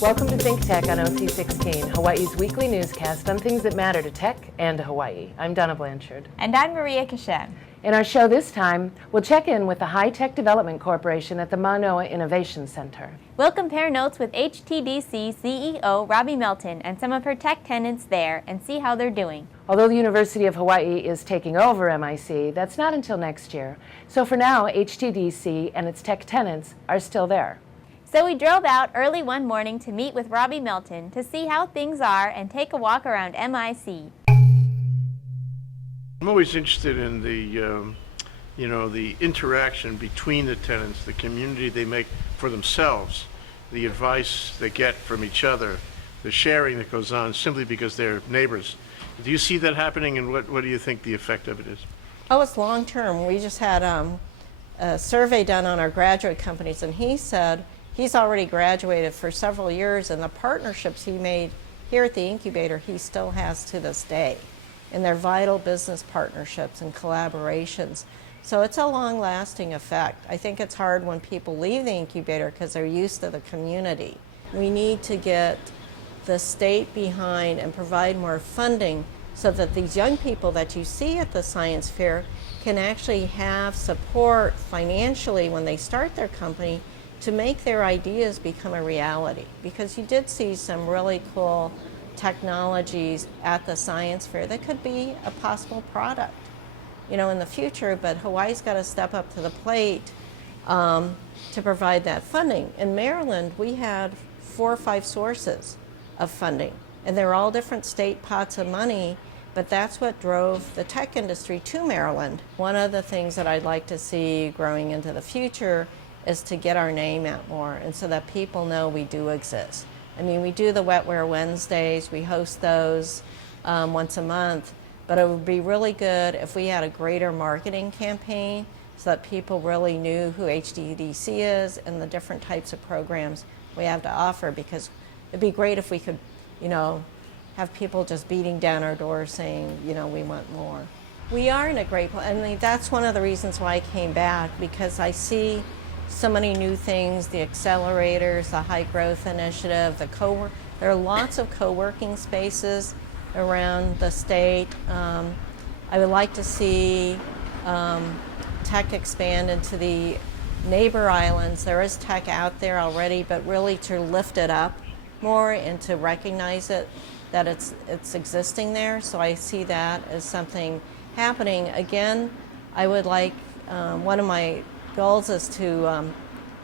Welcome to ThinkTech on OC16, Hawaii's weekly newscast on things that matter to tech and to Hawaii. I'm Donna Blanchard. And I'm Maria Kashem. In our show this time, we'll check in with the High-Tech Development Corporation at the Manoa Innovation Center. We'll compare notes with HTDC CEO Robbie Melton and some of her tech tenants there and see how they're doing. Although the University of Hawaii is taking over MIC, that's not until next year. So for now, HTDC and its tech tenants are still there. So we drove out early one morning to meet with Robbie Melton to see how things are and take a walk around MIC. I'm always interested in the, the interaction between the tenants, the community they make for themselves, the advice they get from each other, the sharing that goes on simply because they're neighbors. Do you see that happening, and what do you think the effect of it is? Oh, it's long term. We just had a survey done on our graduate companies, and he said he's already graduated for several years, and the partnerships he made here at the Incubator he still has to this day. And they're vital business partnerships and collaborations. So it's a long-lasting effect. I think it's hard when people leave the Incubator because they're used to the community. We need to get the state behind and provide more funding so that these young people that you see at the science fair can actually have support financially when they start their company to make their ideas become a reality. Because you did see some really cool technologies at the science fair that could be a possible product, in the future, but Hawaii's got to step up to the plate to provide that funding. In Maryland, we had 4 or 5 sources of funding, and they're all different state pots of money, but that's what drove the tech industry to Maryland. One of the things that I'd like to see growing into the future is to get our name out more, and so that people know we do exist. I mean, we do the Wetware Wednesdays, we host those once a month, but it would be really good if we had a greater marketing campaign so that people really knew who HTDC is and the different types of programs we have to offer, because it'd be great if we could, have people just beating down our doors saying, we want more. We are in a great place. I mean, that's one of the reasons why I came back, because I see so many new things, the accelerators, the high growth initiative, there are lots of co-working spaces around the state. I would like to see tech expand into the neighbor islands. There is tech out there already, but really to lift it up more and to recognize it, that it's existing there. So I see that as something happening. Again, I would like, one of my goals is to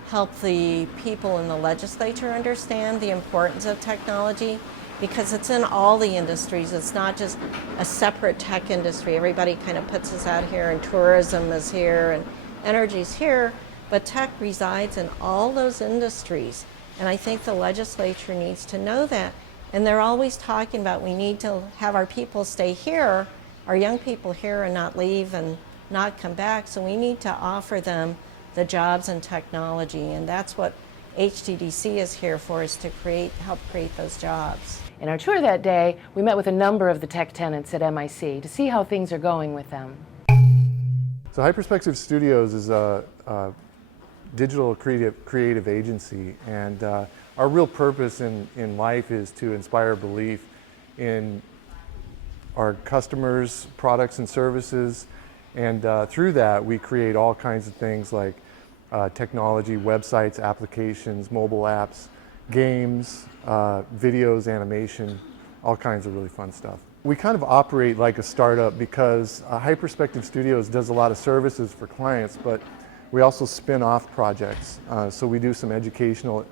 help the people in the legislature understand the importance of technology, because it's in all the industries. It's not just a separate tech industry. Everybody kind of puts us out here, and tourism is here and energy's here, but tech resides in all those industries. And I think the legislature needs to know that. And they're always talking about we need to have our people stay here, our young people here, and not leave and not come back. So we need to offer them the jobs and technology, and that's what HTDC is here for, is to help create those jobs. In our tour that day, we met with a number of the tech tenants at MIC to see how things are going with them. So Hyperspective Studios is a digital creative agency, and our real purpose in life is to inspire belief in our customers' products and services, and through that we create all kinds of things like technology, websites, applications, mobile apps, games, videos, animation, all kinds of really fun stuff. We kind of operate like a startup because Hyperspective Studios does a lot of services for clients, but we also spin off projects. So we do some educational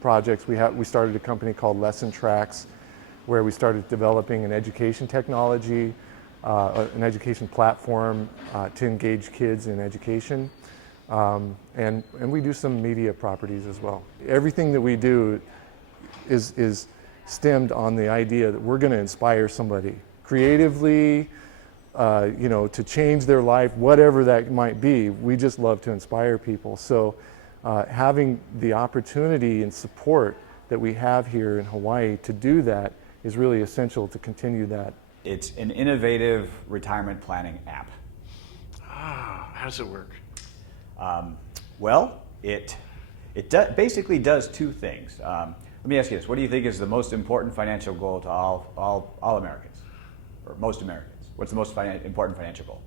projects. We started a company called Lesson Tracks, where we started developing an education technology, an education platform to engage kids in education. And we do some media properties as well. Everything that we do is stemmed on the idea that we're going to inspire somebody creatively, to change their life, whatever that might be. We just love to inspire people. So having the opportunity and support that we have here in Hawaii to do that is really essential to continue that. It's an innovative retirement planning app. How does it work? Well, it basically does 2 things. Let me ask you this. What do you think is the most important financial goal to all Americans, or most Americans? What's the most important financial goal?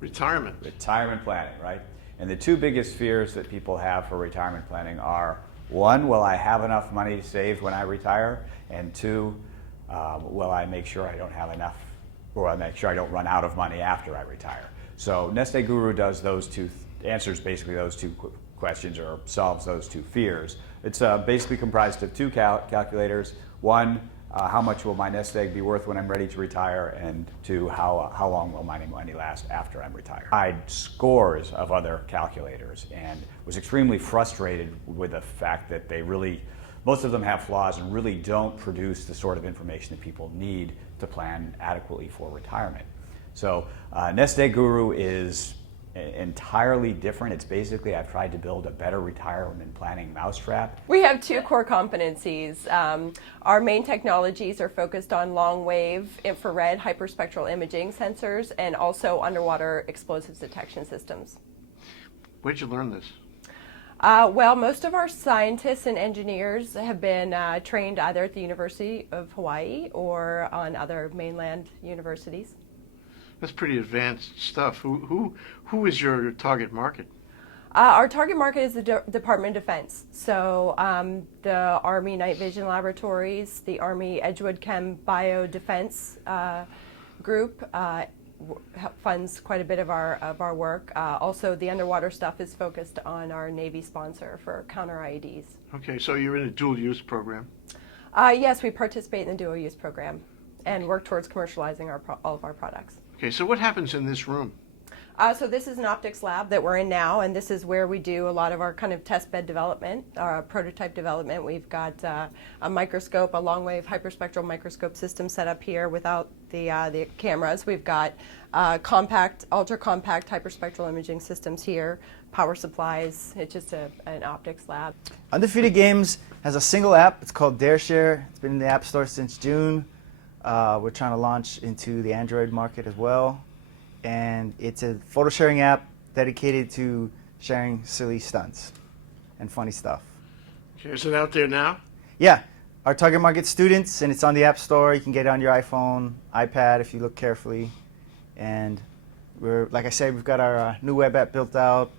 Retirement. Retirement planning, right? And the two biggest fears that people have for retirement planning are, one, will I have enough money saved when I retire? And two, will I make sure I don't have enough, or I'll make sure I don't run out of money after I retire? So Nest Egg Guru does those two, answers basically those two questions, or solves those two fears. It's basically comprised of two calculators. One, how much will my nest egg be worth when I'm ready to retire? And two, how long will my money last after I'm retired? I tried scores of other calculators and was extremely frustrated with the fact that most of them have flaws and really don't produce the sort of information that people need to plan adequately for retirement. So Nest Egg Guru is entirely different. It's basically, I've tried to build a better retirement planning mousetrap. We have two core competencies. Our main technologies are focused on long wave, infrared, hyperspectral imaging sensors, and also underwater explosives detection systems. Where'd you learn this? Well, most of our scientists and engineers have been trained either at the University of Hawaii or on other mainland universities. That's pretty advanced stuff. Who is your target market? Our target market is the Department of Defense. So the Army Night Vision Laboratories, the Army Edgewood Chem Biodefense group funds quite a bit of our work. Also, the underwater stuff is focused on our Navy sponsor for counter IEDs. Okay, so you're in a dual use program. Yes, we participate in the dual use program and work towards commercializing all of our products. Okay, so what happens in this room? So this is an optics lab that we're in now, and this is where we do a lot of our kind of test bed development, prototype development. We've got a microscope, a long wave hyperspectral microscope system set up here without the cameras. We've got compact, ultra compact hyperspectral imaging systems here, power supplies. It's just an optics lab. Undefeated Games has a single app. It's called DareShare. It's been in the App Store since June. We're trying to launch into the Android market as well. And it's a photo sharing app dedicated to sharing silly stunts and funny stuff. Okay, is it out there now? Yeah, our target market students, and it's on the App Store. You can get it on your iPhone, iPad if you look carefully. And we're, like I said, we've got our new web app built out,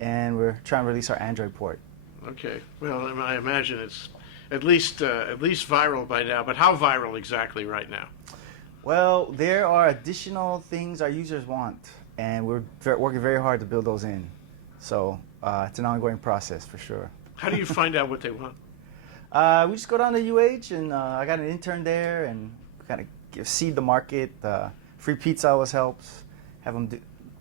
and we're trying to release our Android port. Okay, well, I imagine it's at least viral by now, but how viral exactly right now? Well, there are additional things our users want, and we're working very hard to build those in. So it's an ongoing process for sure. How do you find out what they want? We just go down to UH, and I got an intern there, and kind of seed the market. Free pizza always helps. Have them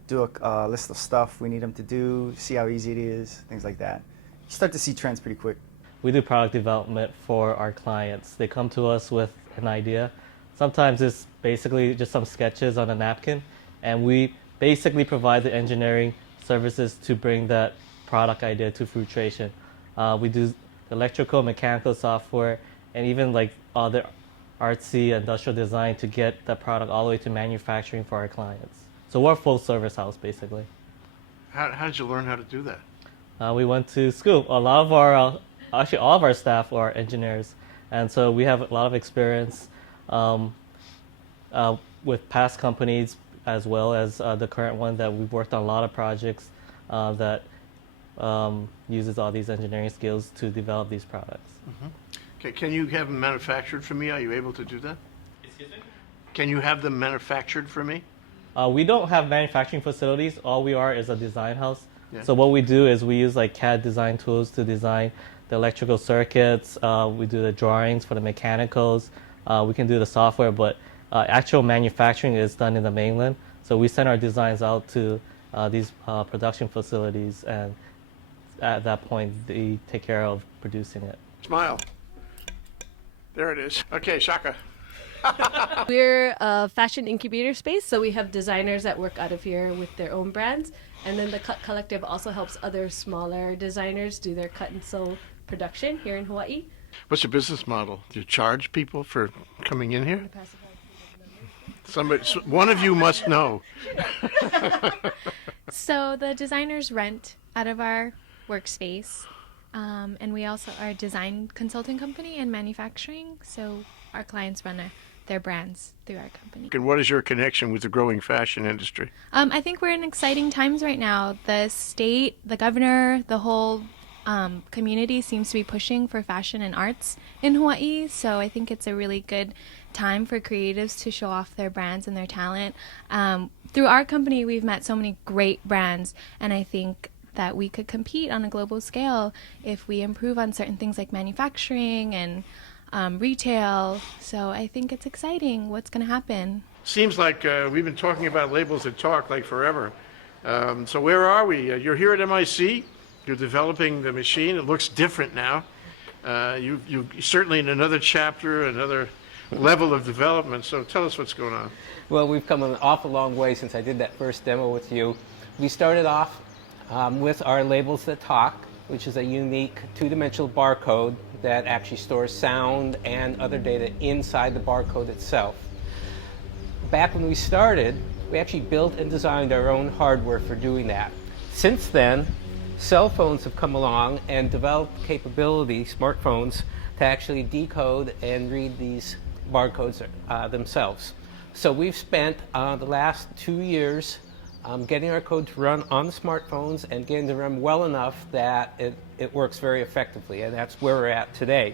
do a list of stuff we need them to do, see how easy it is, things like that. You start to see trends pretty quick. We do product development for our clients. They come to us with an idea. Sometimes it's basically just some sketches on a napkin, and we basically provide the engineering services to bring that product idea to fruition. We do electrical, mechanical software, and even like other artsy industrial design to get that product all the way to manufacturing for our clients. So we're a full service house basically. How did you learn how to do that? We went to school. A lot of our, actually all of our staff are engineers, and so we have a lot of experience with past companies as well as the current one that we've worked on a lot of projects that uses all these engineering skills to develop these products. Mm-hmm. Okay, can you have them manufactured for me? Are you able to do that? Excuse me? Can you have them manufactured for me? We don't have manufacturing facilities. All we are is a design house. Yeah. So what we do is we use like CAD design tools to design the electrical circuits. We do the drawings for the mechanicals. We can do the software, but actual manufacturing is done in the mainland. So we send our designs out to these production facilities, and at that point, they take care of producing it. Smile. There it is. Okay, Shaka. We're a fashion incubator space, so we have designers that work out of here with their own brands. And then the Cut Collective also helps other smaller designers do their cut and sew production here in Hawaii. What's your business model? Do you charge people for coming in here? One of you must know. So the designers rent out of our workspace, And we also are a design consulting company and manufacturing, so our clients run their brands through our company. And what is your connection with the growing fashion industry? I think we're in exciting times right now. The state, the governor, the whole community seems to be pushing for fashion and arts in Hawaii, so I think it's a really good time for creatives to show off their brands and their talent. Through our company, we've met so many great brands, and I think that we could compete on a global scale if we improve on certain things like manufacturing and retail. So I think it's exciting what's going to happen. Seems like we've been talking about labels that talk like forever. So where are we? You're here at MIC. You're developing the machine. It looks different now. You certainly in another chapter, another level of development. So tell us what's going on. Well, we've come an awful long way since I did that first demo with you. We started off with our labels that talk, which is a unique two-dimensional barcode that actually stores sound and other data inside the barcode itself. Back when we started, we actually built and designed our own hardware for doing that. Since then, cell phones have come along and developed capability, smartphones, to actually decode and read these barcodes themselves. So we've spent the last 2 years getting our code to run on the smartphones and getting to run well enough that it works very effectively, and that's where we're at today.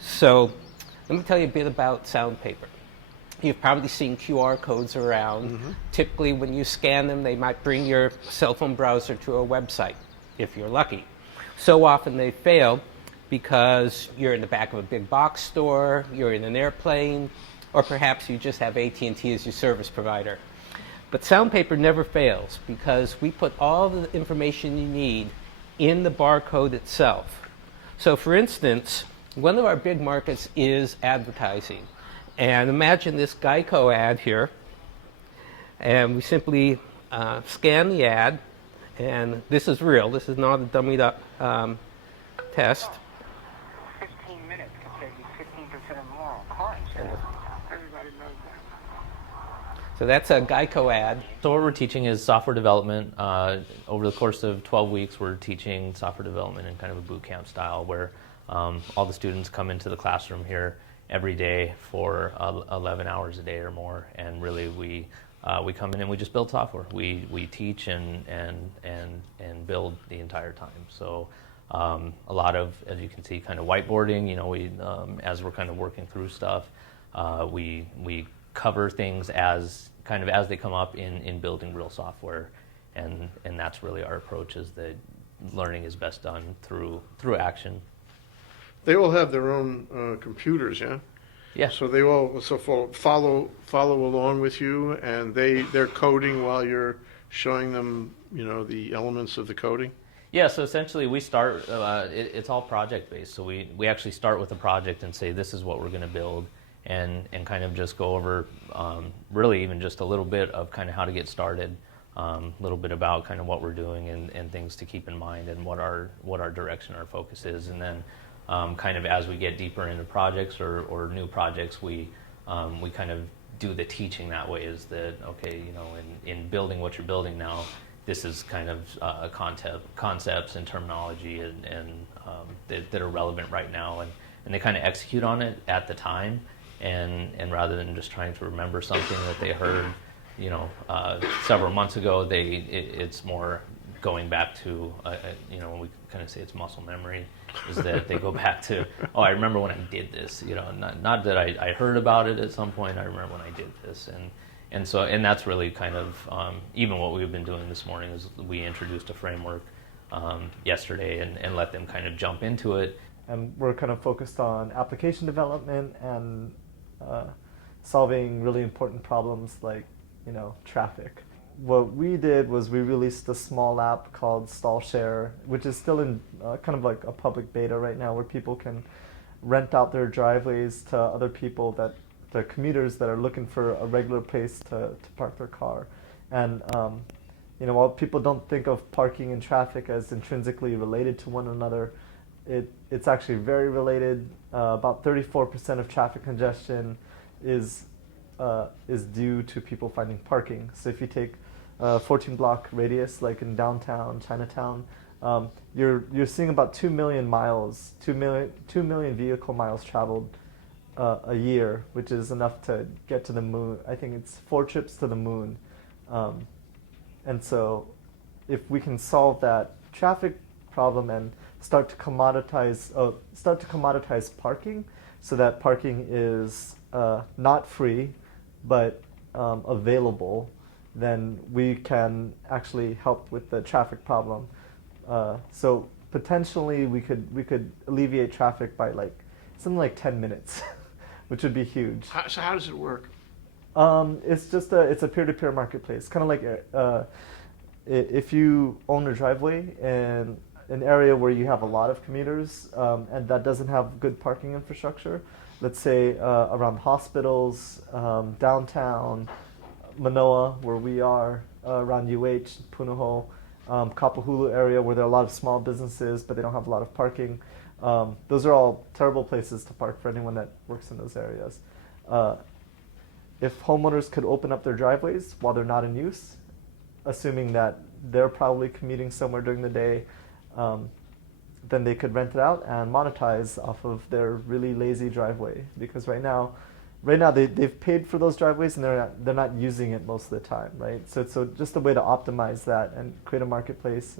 So let me tell you a bit about SoundPaper. You've probably seen QR codes around. Mm-hmm. Typically when you scan them, they might bring your cell phone browser to a website, if you're lucky. So often they fail because you're in the back of a big box store, you're in an airplane, or perhaps you just have AT&T as your service provider. But SoundPaper never fails because we put all the information you need in the barcode itself. So for instance, one of our big markets is advertising. And imagine this Geico ad here. And we simply scan the ad. And this is real. This is not a dummied up test. 15 minutes can save you 15% more on car insurance. Everybody knows that. So that's a Geico ad. So what we're teaching is software development. Over the course of 12 weeks, we're teaching software development in kind of a boot camp style where all the students come into the classroom here every day for 11 hours a day or more. And really we come in and we just build software. We teach and build the entire time. So a lot of, as you can see, kind of whiteboarding. You know, we as we're kind of working through stuff, we cover things as they come up in building real software, and that's really our approach. Is that learning is best done through action. They all have their own computers, yeah. Yeah. So they all follow along with you, and they're coding while you're showing them, you know, the elements of the coding. Yeah. So essentially, we start. It's all project based. So we actually start with a project and say this is what we're going to build, and kind of just go over really even just a little bit of kind of how to get started, a little bit about kind of what we're doing and things to keep in mind and what our direction, our focus is, and then. Kind of as we get deeper into projects or new projects, we kind of do the teaching that way. Is that okay? You know, in building what you're building now, this is kind of concepts and terminology and that are relevant right now, and they kind of execute on it at the time, and rather than just trying to remember something that they heard, you know, several months ago, it's more going back to you know, we kind of say it's muscle memory. Is that they go back to, oh, I remember when I did this, you know, not that I heard about it at some point, I remember when I did this, and that's really kind of even what we've been doing this morning is we introduced a framework yesterday and let them kind of jump into it. And we're kind of focused on application development and solving really important problems like, you know, traffic. What we did was we released a small app called Stall Share, which is still in kind of like a public beta right now, where people can rent out their driveways to other people, the commuters that are looking for a regular place to park their car. And you know, while people don't think of parking and traffic as intrinsically related to one another, it's actually very related. About 34% of traffic congestion is due to people finding parking. So if you take 14-block radius, like in downtown Chinatown, You're seeing about 2 million miles, 2 million vehicle miles traveled a year, which is enough to get to the moon. I think it's 4 trips to the moon. And so if we can solve that traffic problem and start to commoditize parking, so that parking is not free but available, then we can actually help with the traffic problem. So potentially we could alleviate traffic by something like 10 minutes, which would be huge. So how does it work? It's just it's a peer-to-peer marketplace, kind of like if you own a driveway in an area where you have a lot of commuters and that doesn't have good parking infrastructure, let's say around hospitals, downtown, Manoa, where we are, around UH, Punahou, Kapahulu area where there are a lot of small businesses but they don't have a lot of parking. Those are all terrible places to park for anyone that works in those areas. If homeowners could open up their driveways while they're not in use, assuming that they're probably commuting somewhere during the day, then they could rent it out and monetize off of their really lazy driveway. Because right now they've paid for those driveways and they're not using it most of the time, right? So just a way to optimize that and create a marketplace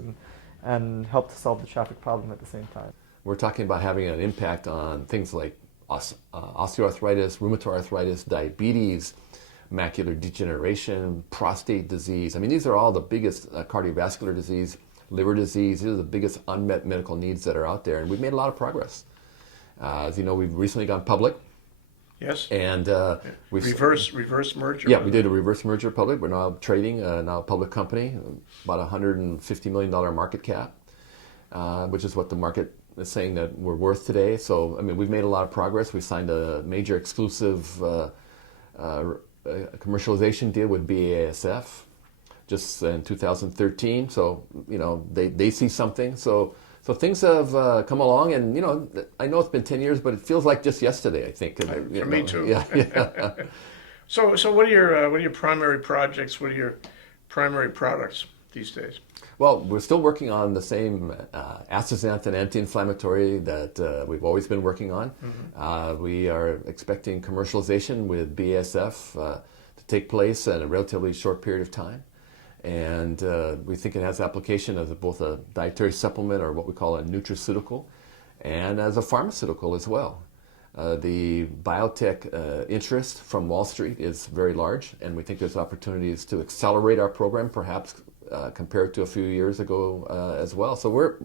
and help to solve the traffic problem at the same time. We're talking about having an impact on things like osteoarthritis, rheumatoid arthritis, diabetes, macular degeneration, prostate disease. I mean, these are all the biggest cardiovascular disease, liver disease. These are the biggest unmet medical needs that are out there, and we've made a lot of progress. As you know, we've recently gone public. Yes. And we've reverse merger. Yeah, we did a reverse merger public. We're now trading, now a public company, about $150 million market cap, which is what the market is saying that we're worth today. So, I mean, we've made a lot of progress. We signed a major exclusive commercialization deal with BASF just in 2013. So, you know, they see something. So things have come along, and you know, I know it's been 10 years, but it feels like just yesterday. I think. For me too. Yeah. So what are your primary projects? What are your primary products these days? Well, we're still working on the same astaxanthin anti-inflammatory that we've always been working on. Mm-hmm. We are expecting commercialization with BASF to take place in a relatively short period of time. And we think it has application as both a dietary supplement or what we call a nutraceutical, and as a pharmaceutical as well. The biotech interest from Wall Street is very large, and we think there's opportunities to accelerate our program, perhaps compared to a few years ago as well. So we're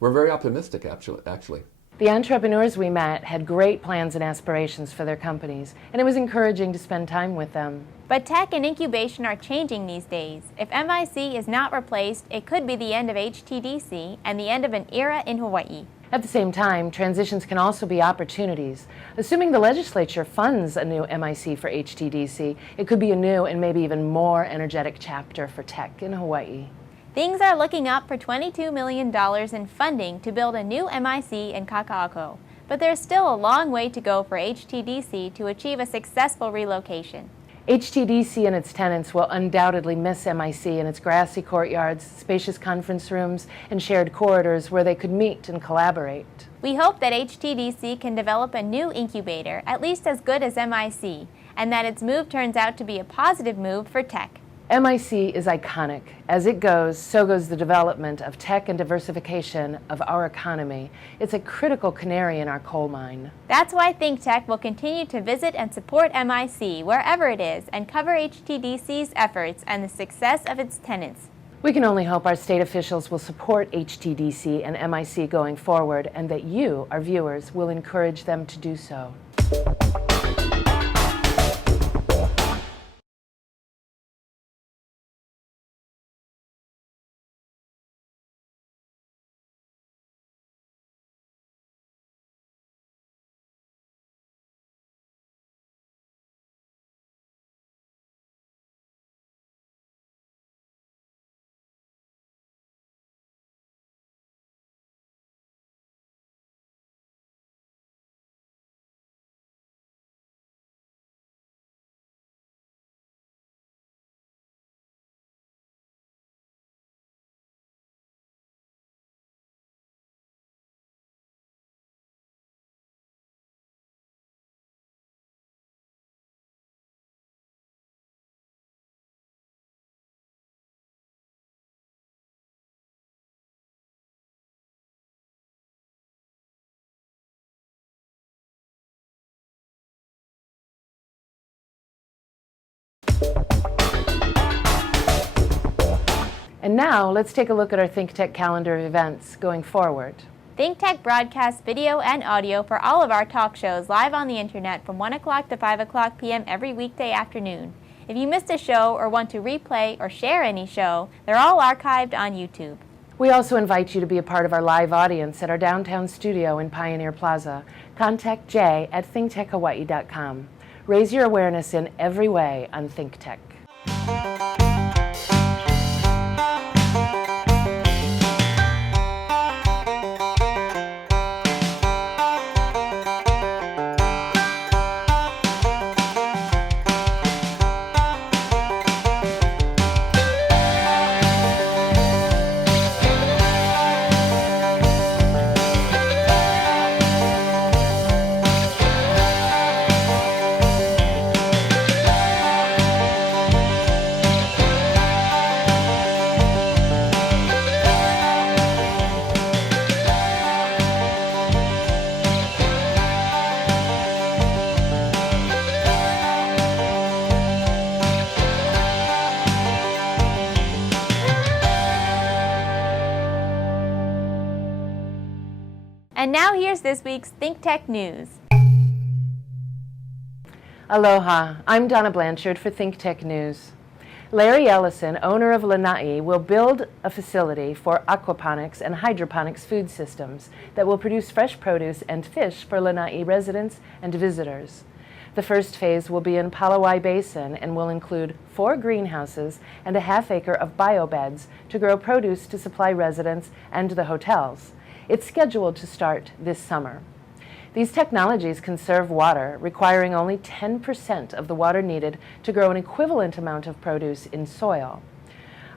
very optimistic, actually. The entrepreneurs we met had great plans and aspirations for their companies, and it was encouraging to spend time with them. But tech and incubation are changing these days. If MIC is not replaced, it could be the end of HTDC and the end of an era in Hawaii. At the same time, transitions can also be opportunities. Assuming the legislature funds a new MIC for HTDC, it could be a new and maybe even more energetic chapter for tech in Hawaii. Things are looking up for $22 million in funding to build a new MIC in Kaka'ako. But there's still a long way to go for HTDC to achieve a successful relocation. HTDC and its tenants will undoubtedly miss MIC and its grassy courtyards, spacious conference rooms, and shared corridors where they could meet and collaborate. We hope that HTDC can develop a new incubator, at least as good as MIC, and that its move turns out to be a positive move for tech. MIC is iconic. As it goes, so goes the development of tech and diversification of our economy. It's a critical canary in our coal mine. That's why ThinkTech will continue to visit and support MIC wherever it is and cover HTDC's efforts and the success of its tenants. We can only hope our state officials will support HTDC and MIC going forward, and that you, our viewers, will encourage them to do so. And now let's take a look at our ThinkTech calendar of events going forward. ThinkTech broadcasts video and audio for all of our talk shows live on the internet from 1 o'clock to 5 o'clock p.m. every weekday afternoon. If you missed a show or want to replay or share any show, they're all archived on YouTube. We also invite you to be a part of our live audience at our downtown studio in Pioneer Plaza. Contact Jay at thinktechhawaii.com. Raise your awareness in every way on ThinkTech. And now here's this week's ThinkTech News. Aloha, I'm Donna Blanchard for ThinkTech News. Larry Ellison, owner of Lanai, will build a facility for aquaponics and hydroponics food systems that will produce fresh produce and fish for Lanai residents and visitors. The first phase will be in Palawai Basin and will include 4 greenhouses and a half-acre of biobeds to grow produce to supply residents and the hotels. It's scheduled to start this summer. These technologies conserve water, requiring only 10% of the water needed to grow an equivalent amount of produce in soil.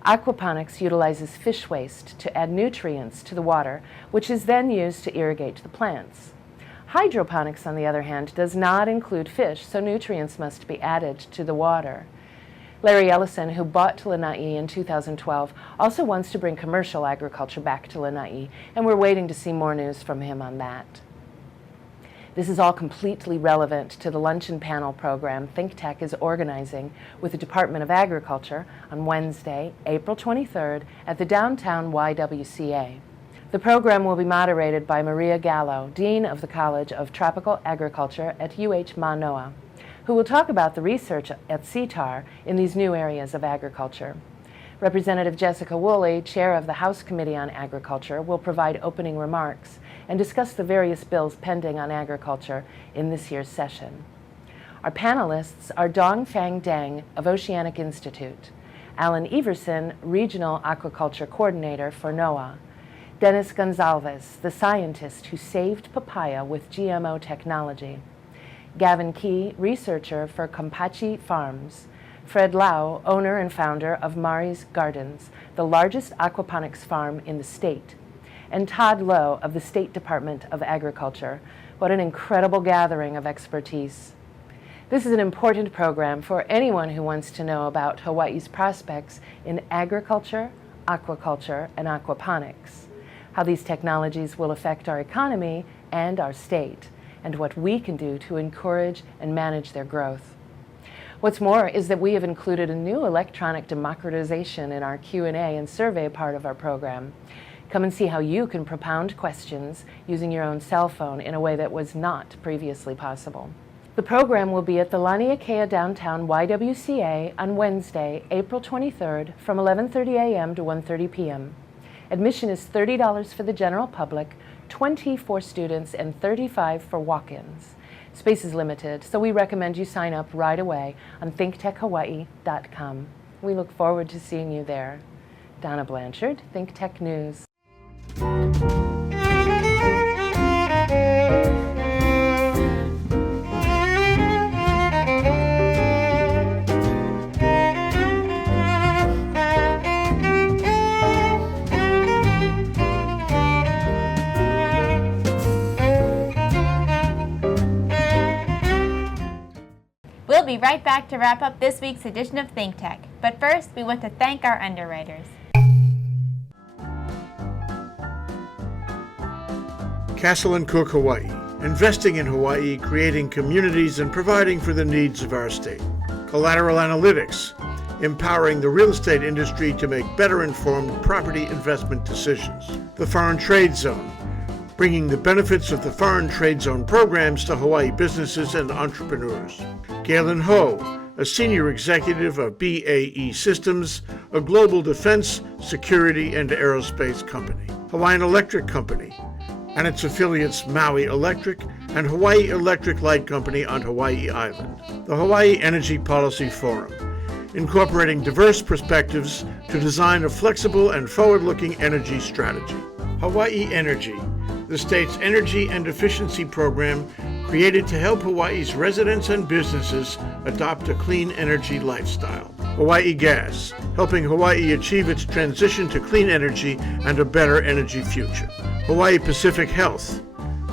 Aquaponics utilizes fish waste to add nutrients to the water, which is then used to irrigate the plants. Hydroponics, on the other hand, does not include fish, so nutrients must be added to the water. Larry Ellison, who bought Lanai in 2012, also wants to bring commercial agriculture back to Lanai, and we're waiting to see more news from him on that. This is all completely relevant to the luncheon panel program ThinkTech is organizing with the Department of Agriculture on Wednesday, April 23rd at the downtown YWCA. The program will be moderated by Maria Gallo, Dean of the College of Tropical Agriculture at UH Manoa, who will talk about the research at CTAR in these new areas of agriculture. Representative Jessica Woolley, chair of the House Committee on Agriculture, will provide opening remarks and discuss the various bills pending on agriculture in this year's session. Our panelists are Dong Fang Deng of Oceanic Institute, Alan Everson, Regional Aquaculture Coordinator for NOAA, Dennis Gonzalez, the scientist who saved papaya with GMO technology, Gavin Key, researcher for Kampachi Farms, Fred Lau, owner and founder of Mari's Gardens, the largest aquaponics farm in the state, and Todd Lowe of the State Department of Agriculture. What an incredible gathering of expertise. This is an important program for anyone who wants to know about Hawaii's prospects in agriculture, aquaculture, and aquaponics, how these technologies will affect our economy and our state, and what we can do to encourage and manage their growth. What's more is that we have included a new electronic democratization in our Q&A and survey part of our program. Come and see how you can propound questions using your own cell phone in a way that was not previously possible. The program will be at the Laniakea Downtown YWCA on Wednesday, April 23rd from 11:30 a.m. to 1:30 p.m. Admission is $30 for the general public, $20 for students, and $35 for walk-ins. Space is limited, so we recommend you sign up right away on thinktechhawaii.com. We look forward to seeing you there. Donna Blanchard, ThinkTech News. We'll be right back to wrap up this week's edition of ThinkTech. But first, we want to thank our underwriters. Castle & Cook Hawaii, investing in Hawaii, creating communities, and providing for the needs of our state. Collateral Analytics, empowering the real estate industry to make better informed property investment decisions. The Foreign Trade Zone, bringing the benefits of the Foreign Trade Zone programs to Hawaii businesses and entrepreneurs. Galen Ho, a senior executive of BAE Systems, a global defense, security, and aerospace company. Hawaiian Electric Company and its affiliates Maui Electric and Hawaii Electric Light Company on Hawaii Island. The Hawaii Energy Policy Forum, incorporating diverse perspectives to design a flexible and forward-looking energy strategy. Hawaii Energy, the state's energy and efficiency program created to help Hawaii's residents and businesses adopt a clean energy lifestyle. Hawaii Gas, helping Hawaii achieve its transition to clean energy and a better energy future. Hawaii Pacific Health,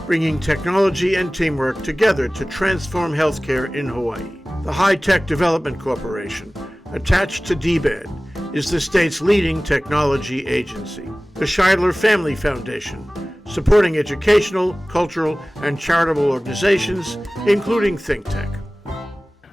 bringing technology and teamwork together to transform healthcare in Hawaii. The High Tech Development Corporation, attached to DBED, is the state's leading technology agency. The Scheidler Family Foundation, supporting educational, cultural, and charitable organizations, including ThinkTech.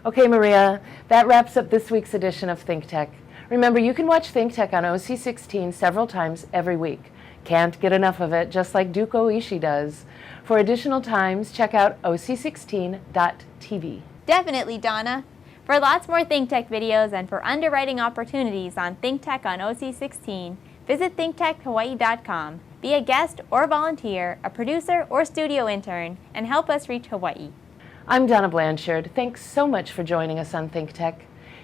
Okay, Maria, that wraps up this week's edition of ThinkTech. Remember, you can watch ThinkTech on OC16 several times every week. Can't get enough of it, just like Duke Oishi does. For additional times, check out oc16.tv. Definitely, Donna. For lots more ThinkTech videos and for underwriting opportunities on ThinkTech on OC16, visit thinktechhawaii.com. Be a guest or volunteer, a producer or studio intern, and help us reach Hawaii. I'm Donna Blanchard. Thanks so much for joining us on ThinkTech.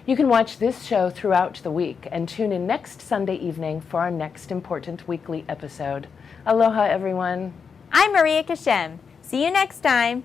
You can watch this show throughout the week and tune in next Sunday evening for our next important weekly episode. Aloha, everyone. I'm Maria Kashem. See you next time.